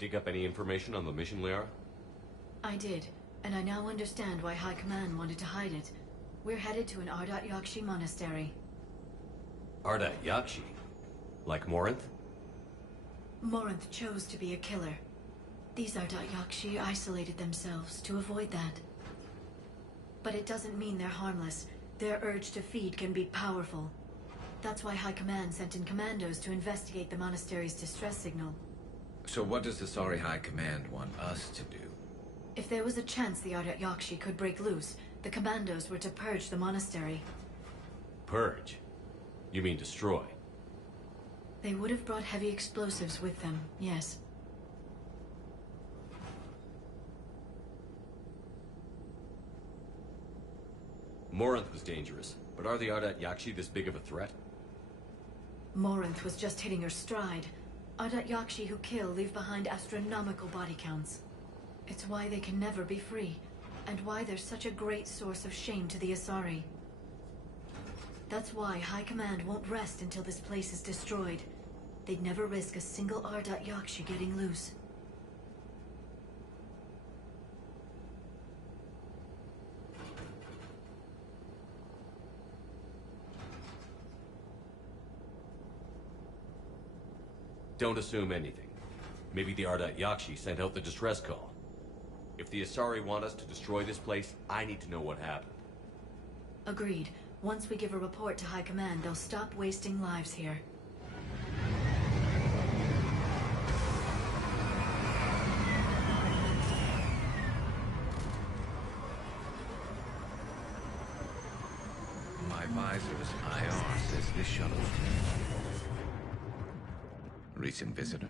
Dig up any information on the mission, Liara? I did, and I now understand why High Command wanted to hide it. We're headed to an Ardat Yakshi monastery. Ardat Yakshi? Like Morinth? Morinth chose to be a killer. These Ardat Yakshi isolated themselves to avoid that. But it doesn't mean they're harmless. Their urge to feed can be powerful. That's why High Command sent in commandos to investigate the monastery's distress signal. So what does the Sorry High Command want us to do? If there was a chance the Ardat Yakshi could break loose, the commandos were to purge the monastery. Purge? You mean destroy? They would have brought heavy explosives with them, yes. Morinth was dangerous, but are the Ardat Yakshi this big of a threat? Morinth was just hitting her stride. Ardat Yakshi who kill leave behind astronomical body counts. It's why they can never be free, and why they're such a great source of shame to the Asari. That's why High Command won't rest until this place is destroyed. They'd never risk a single Ardat Yakshi getting loose. Don't assume anything. Maybe the Ardat Yakshi sent out the distress call. If the Asari want us to destroy this place, I need to know what happened. Agreed. Once we give a report to High Command, they'll stop wasting lives here. My visor's IR says this shuttle. Recent visitor.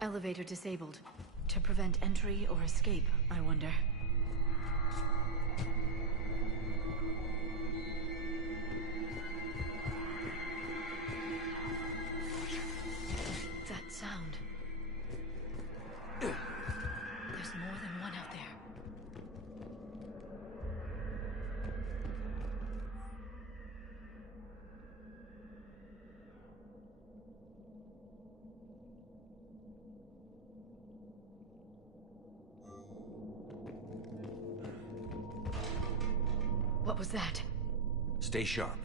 Elevator disabled. To prevent entry or escape, I wonder. That sound. There's more than one out there. What was that? Stay sharp.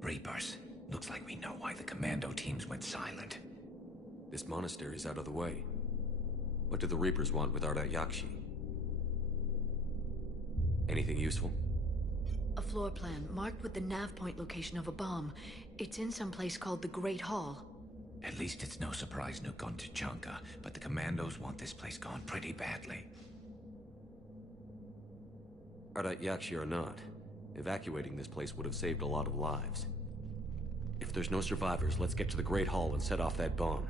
Reapers. Looks like we know why the commando teams went silent. This monastery's out of the way. What do the Reapers want with Ardat Yakshi? Anything useful? A floor plan marked with the nav point location of a bomb. It's in some place called the Great Hall. At least it's no surprise Nuke gone to Chunka, but the commandos want this place gone pretty badly. Ardat Yakshi or not, evacuating this place would have saved a lot of lives. If there's no survivors, let's get to the Great Hall and set off that bomb.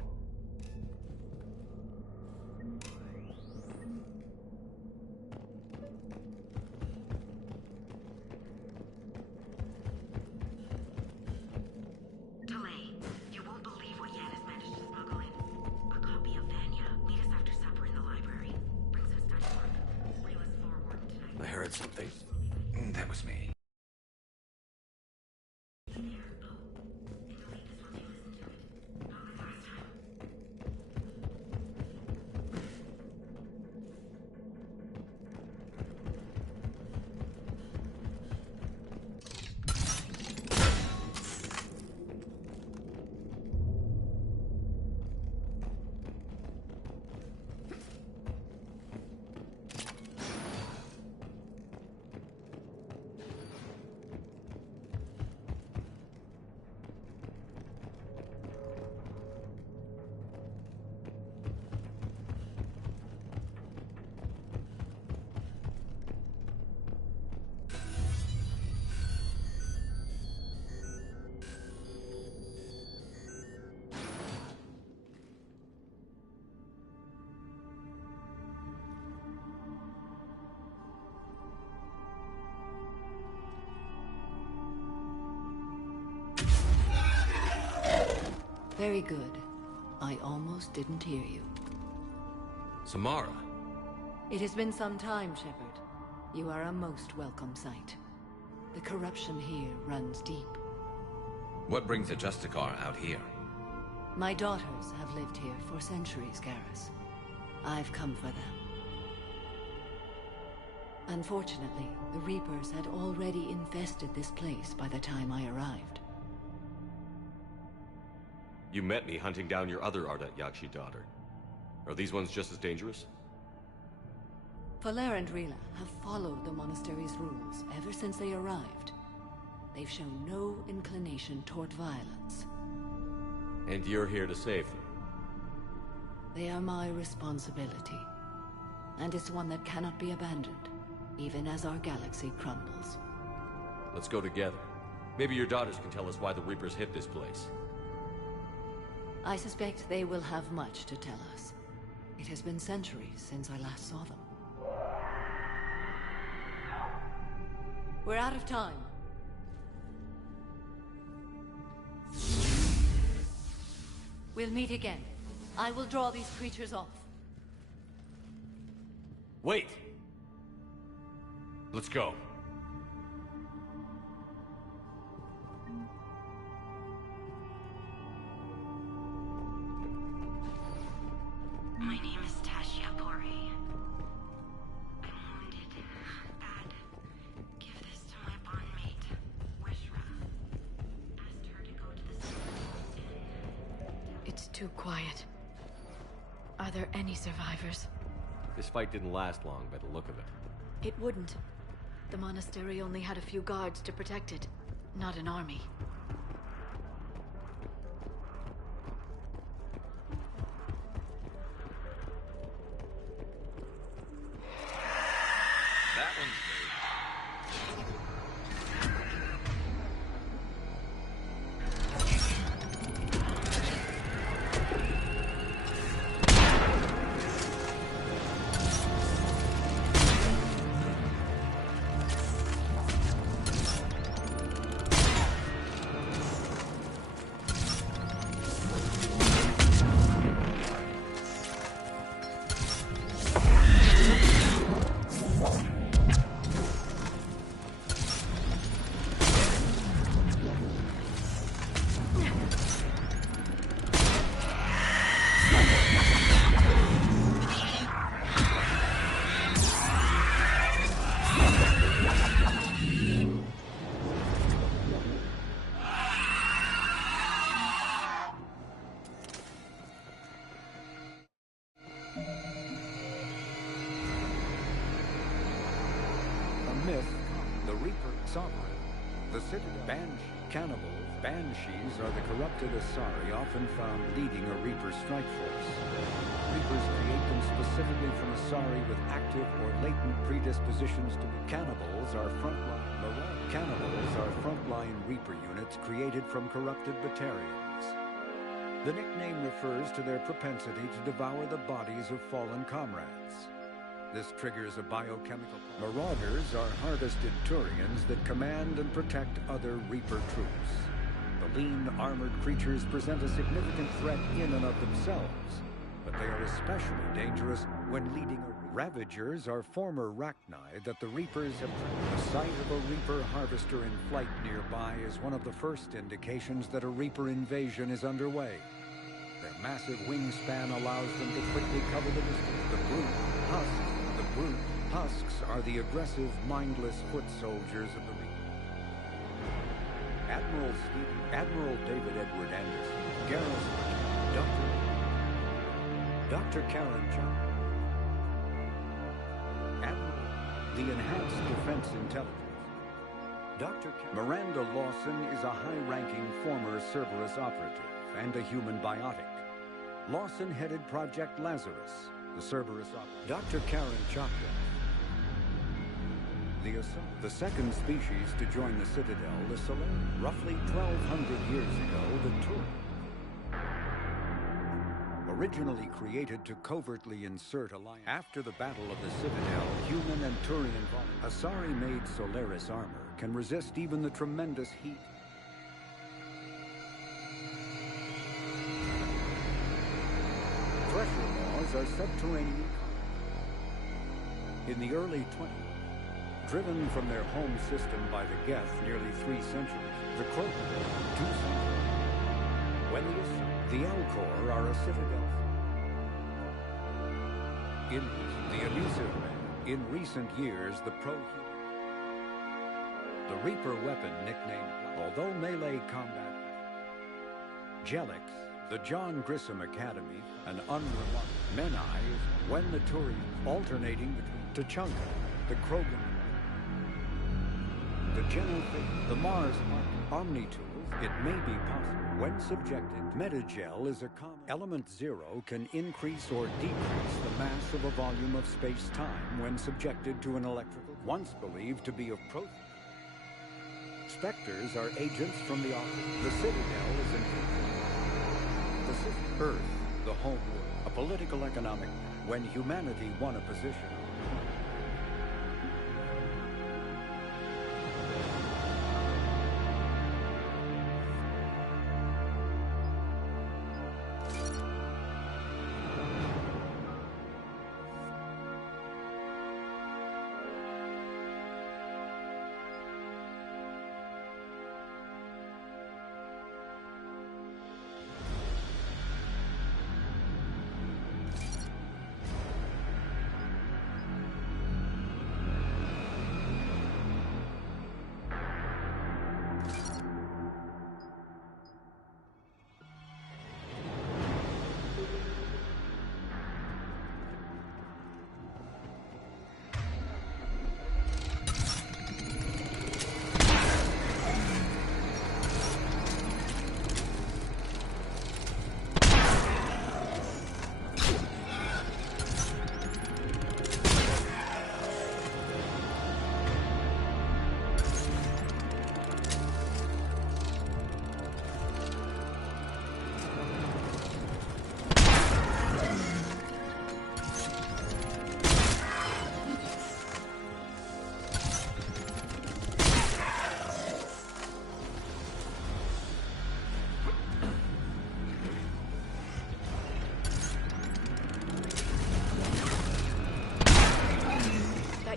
Something. That was me. Very good. I almost didn't hear you. Samara. It has been some time, Shepard. You are a most welcome sight. The corruption here runs deep. What brings a Justicar out here? My daughters have lived here for centuries, Garrus. I've come for them. Unfortunately, the Reapers had already infested this place by the time I arrived. You met me hunting down your other Ardat Yakshi daughter. Are these ones just as dangerous? Faller and Rila have followed the monastery's rules ever since they arrived. They've shown no inclination toward violence. And you're here to save them? They are my responsibility. And it's one that cannot be abandoned, even as our galaxy crumbles. Let's go together. Maybe your daughters can tell us why the Reapers hit this place. I suspect they will have much to tell us. It has been centuries since I last saw them. We're out of time. We'll meet again. I will draw these creatures off. Wait! Let's go. My name is Tashia Pori. I'm wounded. Bad. Give this to my bondmate, Wishra. Asked her to go to the school. It's too quiet. Are there any survivors? This fight didn't last long by the look of it. It wouldn't. The monastery only had a few guards to protect it, not an army. That one's me. Myth, the Reaper Sovereign. The Citadel Banshee cannibals. Banshees are the corrupted Asari often found leading a Reaper strike force. Reapers create them specifically from Asari with active or latent predispositions to be cannibals are frontline Reaper units created from corrupted Batarians. The nickname refers to their propensity to devour the bodies of fallen comrades. This triggers a biochemical... Marauders are harvested Turians that command and protect other Reaper troops. The lean, armored creatures present a significant threat in and of themselves, but they are especially dangerous when leading a... Ravagers are former Rachni that the Reapers have... The sight of a Reaper harvester in flight nearby is one of the first indications that a Reaper invasion is underway. Their massive wingspan allows them to quickly cover the distance. The brute husks are the aggressive, mindless foot soldiers of the Reaper. Admiral David Edward Anderson, Garrus, Dr. Karen Chung, Admiral, the Enhanced Defense Intelligence. Miranda Lawson is a high-ranking former Cerberus operative and a human biotic. Lawson headed Project Lazarus, the Cerberus operative. Dr. Karen Chakra, the second species to join the Citadel, the Solari. Roughly 1,200 years ago, the Tur, originally created to covertly insert alliance. After the Battle of the Citadel, human and Turian Asari-made Solaris armor can resist even the tremendous heat. Krogan's are subterranean. In the early 20s, driven from their home system by the Geth nearly 3 centuries, the Krogan, 2 centuries. When the Elcor are a citadel. In the elusive men, in recent years, the pro-human. The Reaper weapon nicknamed, although melee combat, Jelix, the John Grissom Academy, an unremarkable Menai, when the Turians alternating between Tachanka, the Krogan, the Genofig, the Mars Omnitools, it may be possible. When subjected, Metagel is a common element 0 can increase or decrease the mass of a volume of space-time when subjected to an electrical, once believed to be of proton. Spectres are agents from the office. The Citadel is in the system. Earth, the home world, a political economic, when humanity won a position.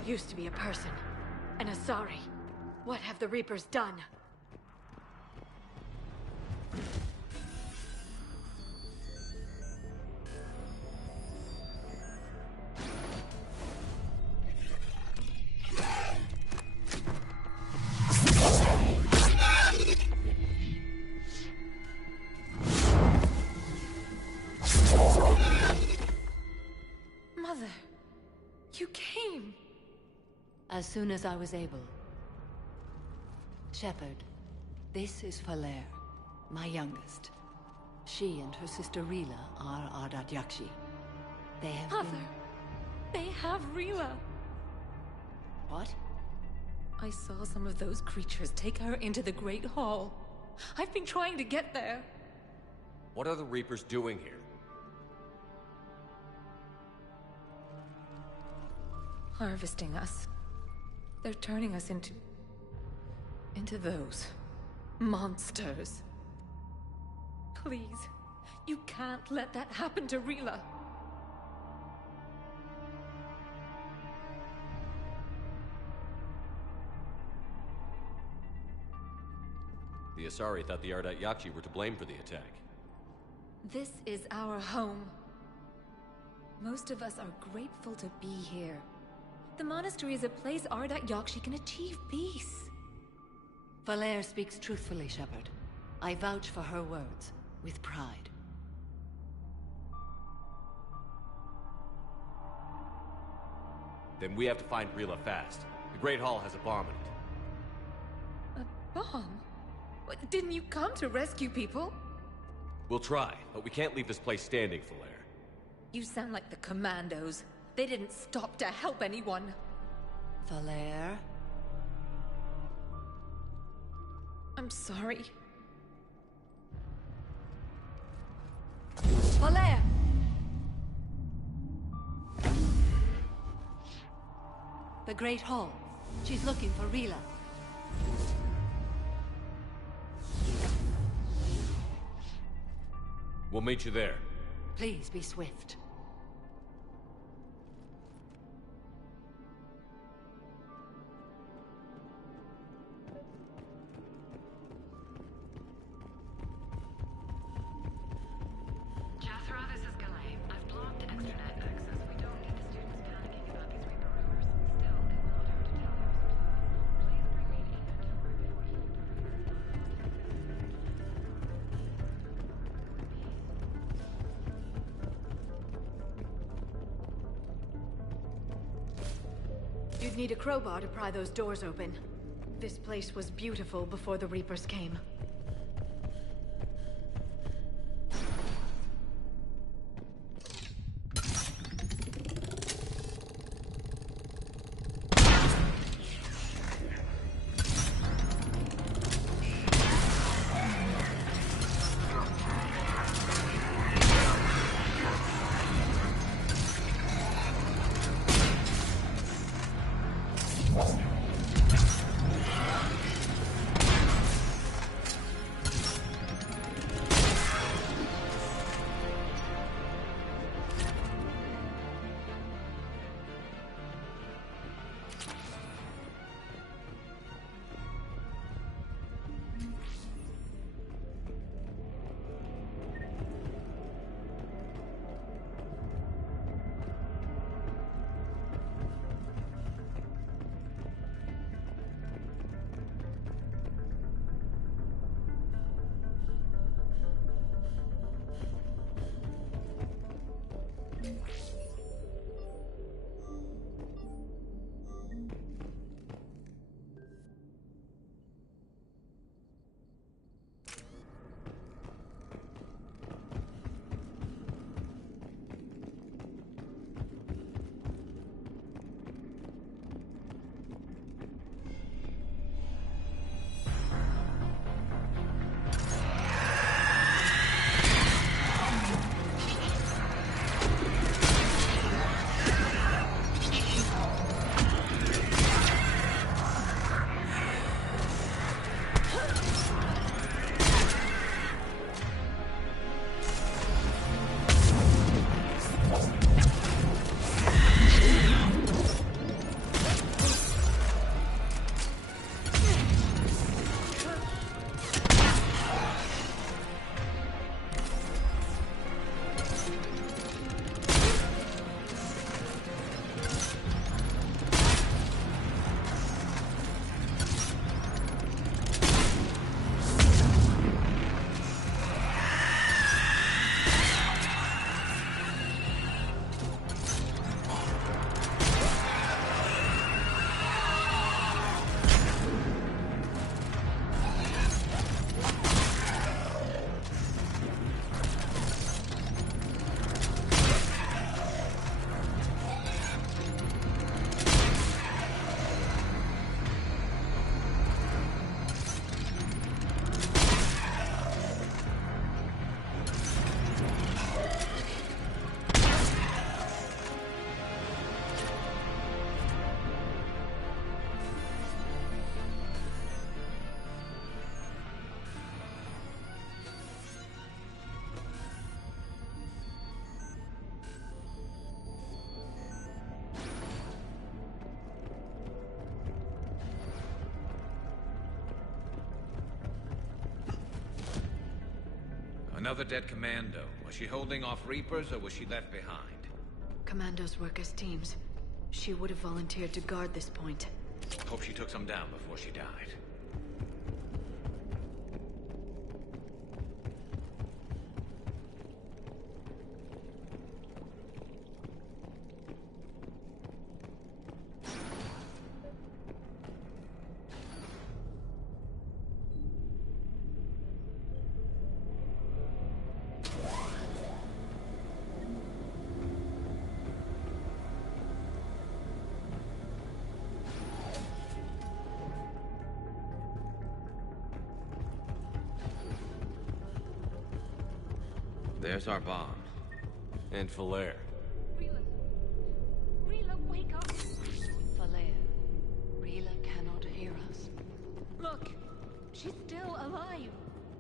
Used to be a person. An Asari. What have the Reapers done? Mother, you came. As soon as I was able. Shepard, this is Falair, my youngest. She and her sister Rila are Ardat Yakshi. They have Mother, they have Rila. What? I saw some of those creatures take her into the Great Hall. I've been trying to get there. What are the Reapers doing here? Harvesting us. They're turning us into those monsters. Please, you can't let that happen to Rila. The Asari thought the Ardat Yakshi were to blame for the attack. This is our home. Most of us are grateful to be here. The monastery is a place Ardat Yakshi can achieve peace. Falair speaks truthfully, Shepard. I vouch for her words, with pride. Then we have to find Rila fast. The Great Hall has a bomb in it. A bomb? What, didn't you come to rescue people? We'll try, but we can't leave this place standing, Falair. You sound like the Commandos. They didn't stop to help anyone. Falair? I'm sorry. Falair! The Great Hall. She's looking for Rila. We'll meet you there. Please be swift. You'd need a crowbar to pry those doors open. This place was beautiful before the Reapers came. Another dead commando. Was she holding off Reapers, or was she left behind? Commandos work as teams. She would have volunteered to guard this point. Hope she took some down before she died. There's our bomb. And Falaire. Rila. Rila, wake up. Falaire, Rila cannot hear us. Look, she's still alive.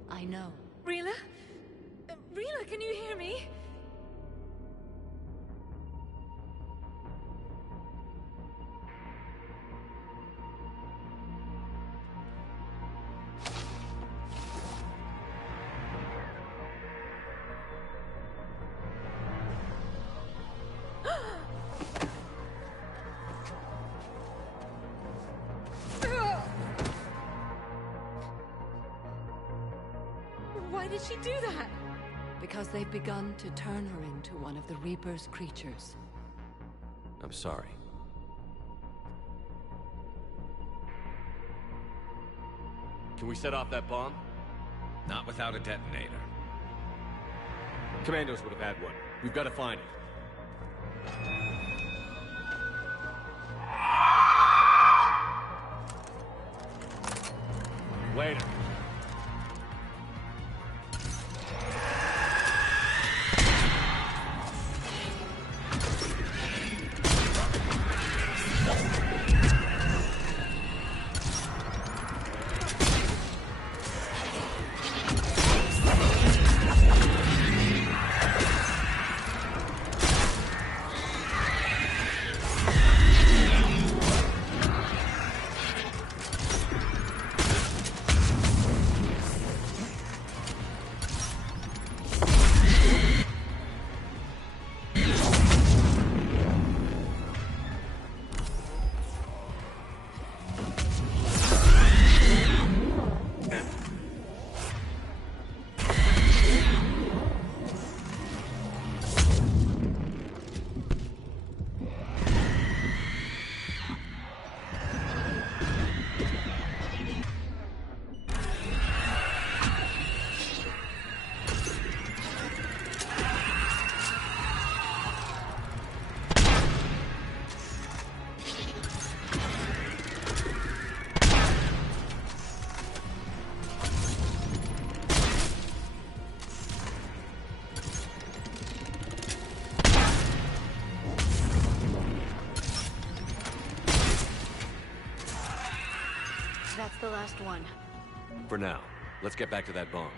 I know. Rila? Rila, can you hear me? Why did she do that? Because they've begun to turn her into one of the Reaper's creatures. I'm sorry. Can we set off that bomb? Not without a detonator. Commandos would have had one. We've got to find it. Later. That's the last one. For now, let's get back to that bomb.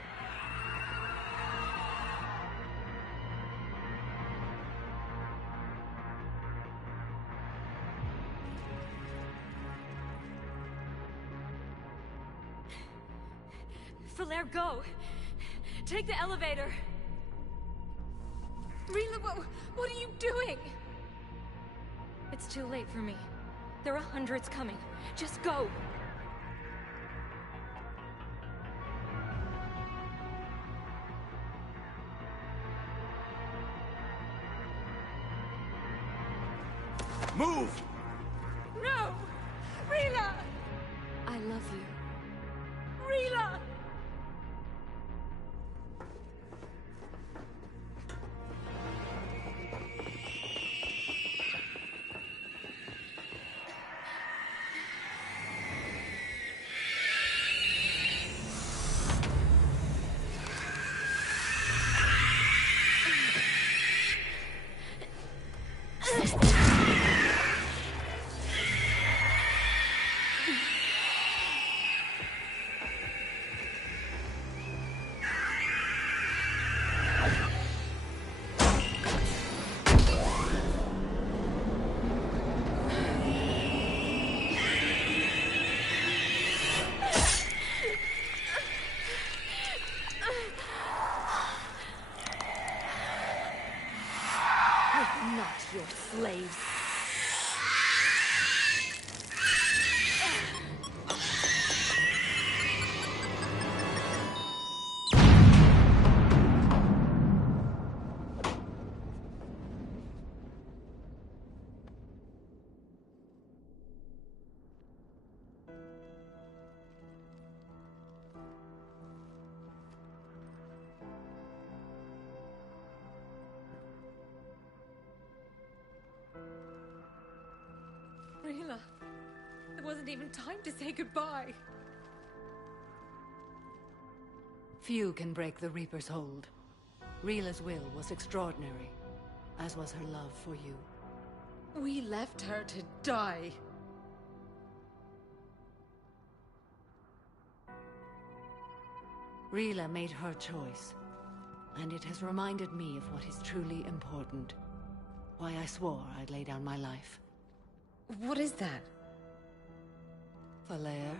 Falaire, go! Take the elevator! Rila, what are you doing? It's too late for me. There are hundreds coming. Just go! Move! No! Rila! I love you. Rila! Not your slaves. Rila, there wasn't even time to say goodbye. Few can break the Reaper's hold. Rila's will was extraordinary, as was her love for you. We left her to die. Rila made her choice, and it has reminded me of what is truly important. Why I swore I'd lay down my life. What is that? Falaire,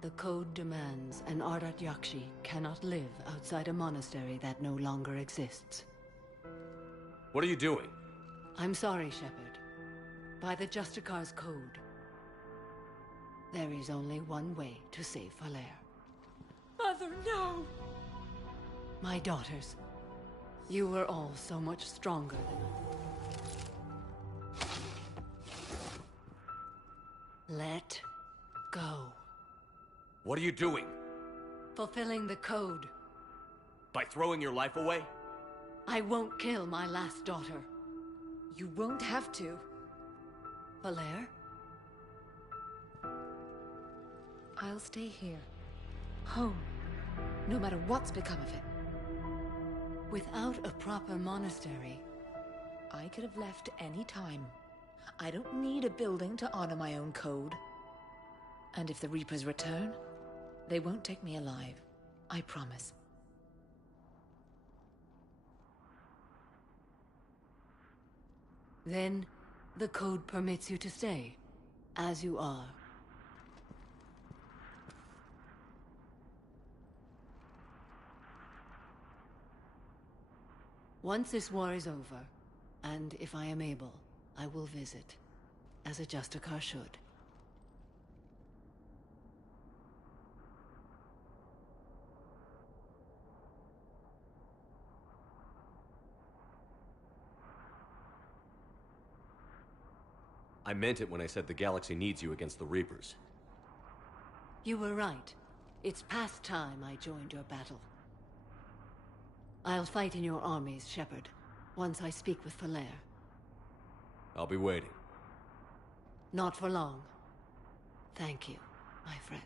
the code demands an Ardat Yakshi cannot live outside a monastery that no longer exists. What are you doing? I'm sorry, Shepard. By the Justicar's code, there is only one way to save Falaire. Mother, no! My daughters, you were all so much stronger than I. Let go. What are you doing? Fulfilling the code. By throwing your life away? I won't kill my last daughter. You won't have to. Valere? I'll stay here. Home. No matter what's become of it. Without a proper monastery, I could have left any time. I don't need a building to honor my own code. And if the Reapers return, they won't take me alive. I promise. then the code permits you to stay, as you are. Once this war is over, and if I am able, I will visit, as a Justicar should. I meant it when I said the galaxy needs you against the Reapers. You were right. It's past time I joined your battle. I'll fight in your armies, Shepard, once I speak with Valere. I'll be waiting. Not for long. Thank you, my friend.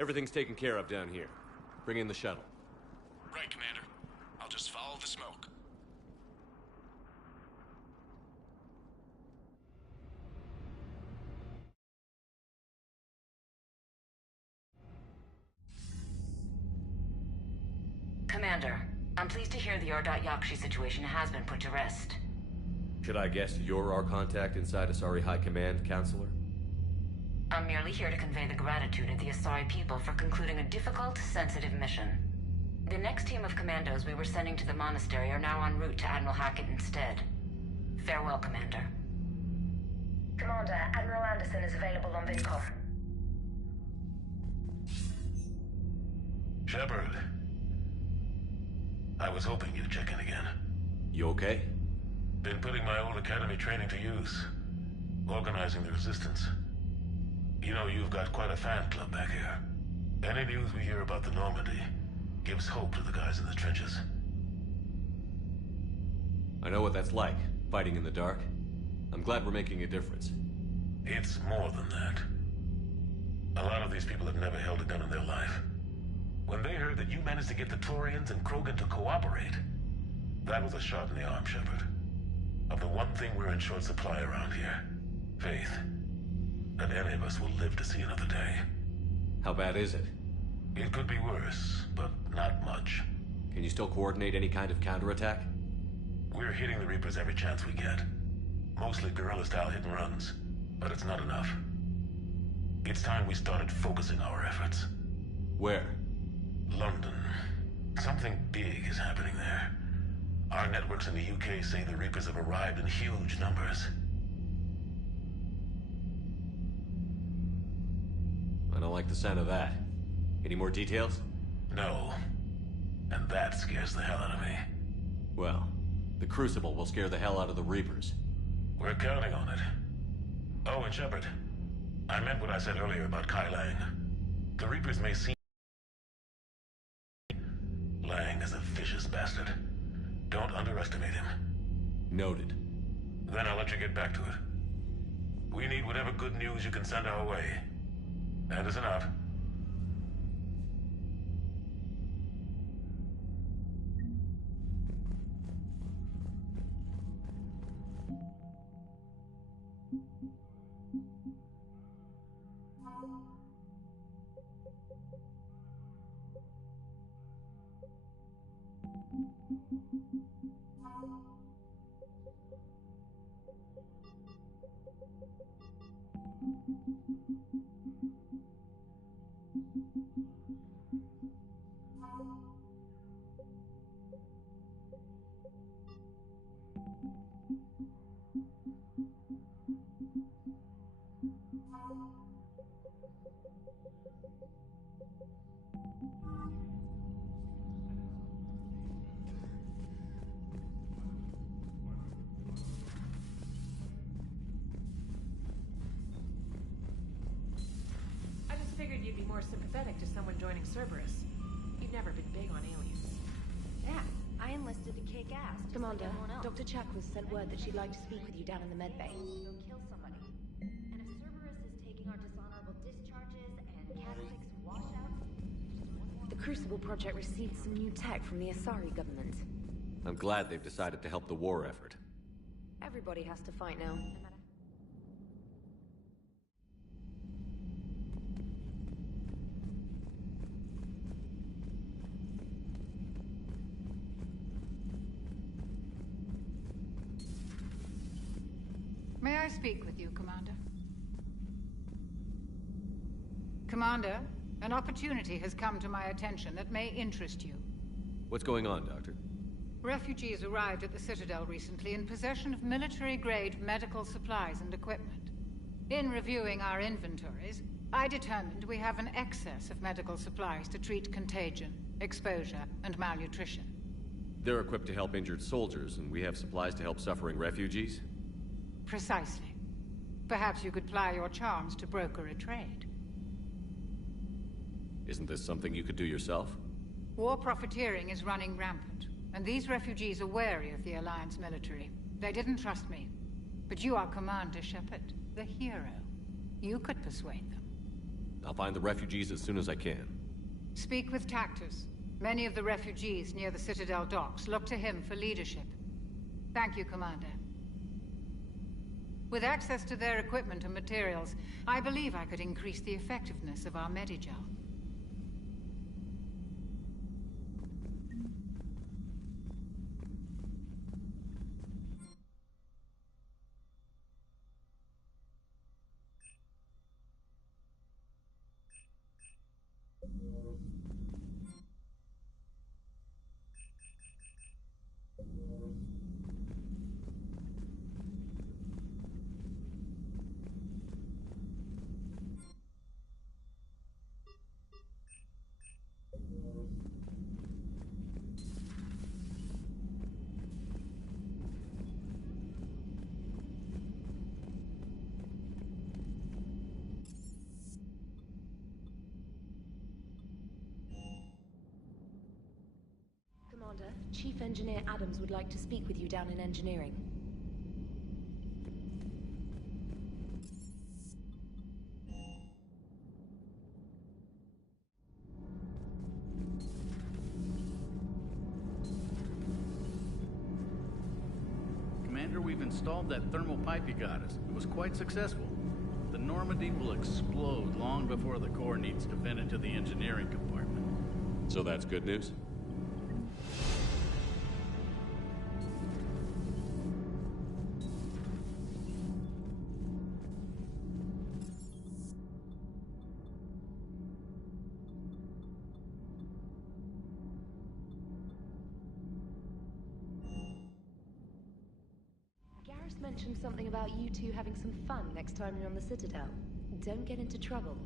Everything's taken care of down here. Bring in the shuttle. Right, Commander. I'll just follow the smoke. Commander, I'm pleased to hear the Yakshi situation has been put to rest. Should I guess you're our contact inside Asari High Command, Counselor? I'm merely here to convey the gratitude of the Asari people for concluding a difficult, sensitive mission. The next team of commandos we were sending to the monastery are now en route to Admiral Hackett instead. Farewell, Commander. Commander, Admiral Anderson is available on VidCom. Shepard. I was hoping you'd check in again. You okay? Been putting my old academy training to use. Organizing the resistance. You know, you've got quite a fan club back here. Any news we hear about the Normandy gives hope to the guys in the trenches. I know what that's like, fighting in the dark. I'm glad we're making a difference. It's more than that. A lot of these people have never held a gun in their life. When they heard that you managed to get the Turians and Krogan to cooperate, that was a shot in the arm, Shepard. Of the one thing we're in short supply around here, faith. That any of us will live to see another day. How bad is it? It could be worse, but not much. Can you still coordinate any kind of counterattack? We're hitting the Reapers every chance we get. Mostly guerrilla-style hit-and-runs, but it's not enough. It's time we started focusing our efforts. Where? London. Something big is happening there. Our networks in the UK say the Reapers have arrived in huge numbers. I don't like the sound of that. Any more details? No. And that scares the hell out of me. Well, the Crucible will scare the hell out of the Reapers. We're counting on it. Oh, and Shepard, I meant what I said earlier about Kai Lang. The Reapers may seem... Lang is a vicious bastard. Don't underestimate him. Noted. Then I'll let you get back to it. We need whatever good news you can send our way. Anderson out. you'd be more sympathetic to someone joining Cerberus. You've never been big on aliens. Yeah, I enlisted to kick ass. Just Commander, like everyone else. Dr. Chakwas sent word that she'd like to speak with you down in the medbay. Go kill somebody. And if Cerberus is taking our dishonorable discharges and Cat-6 washouts, The Crucible Project received some new tech from the Asari government. I'm glad they've decided to help the war effort. Everybody has to fight now. May I speak with you, Commander? Commander, an opportunity has come to my attention that may interest you. What's going on, Doctor? Refugees arrived at the Citadel recently in possession of military-grade medical supplies and equipment. In reviewing our inventories, I determined we have an excess of medical supplies to treat contagion, exposure, and malnutrition. They're equipped to help injured soldiers, and we have supplies to help suffering refugees? Precisely. Perhaps you could ply your charms to broker a trade. Isn't this something you could do yourself? War profiteering is running rampant, and these refugees are wary of the Alliance military. They didn't trust me. But you are Commander Shepard, the hero. You could persuade them. I'll find the refugees as soon as I can. Speak with Tactus. Many of the refugees near the Citadel docks look to him for leadership. Thank you, Commander. With access to their equipment and materials, I believe I could increase the effectiveness of our Medigel. Commander, Chief Engineer Adams would like to speak with you down in engineering. Commander, we've installed that thermal pipe you got us. It was quite successful. The Normandy will explode long before the core needs to vent into the engineering compartment. So that's good news? Garrus mentioned something about you two having some fun next time you're on the Citadel. Don't get into trouble.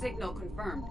Signal confirmed.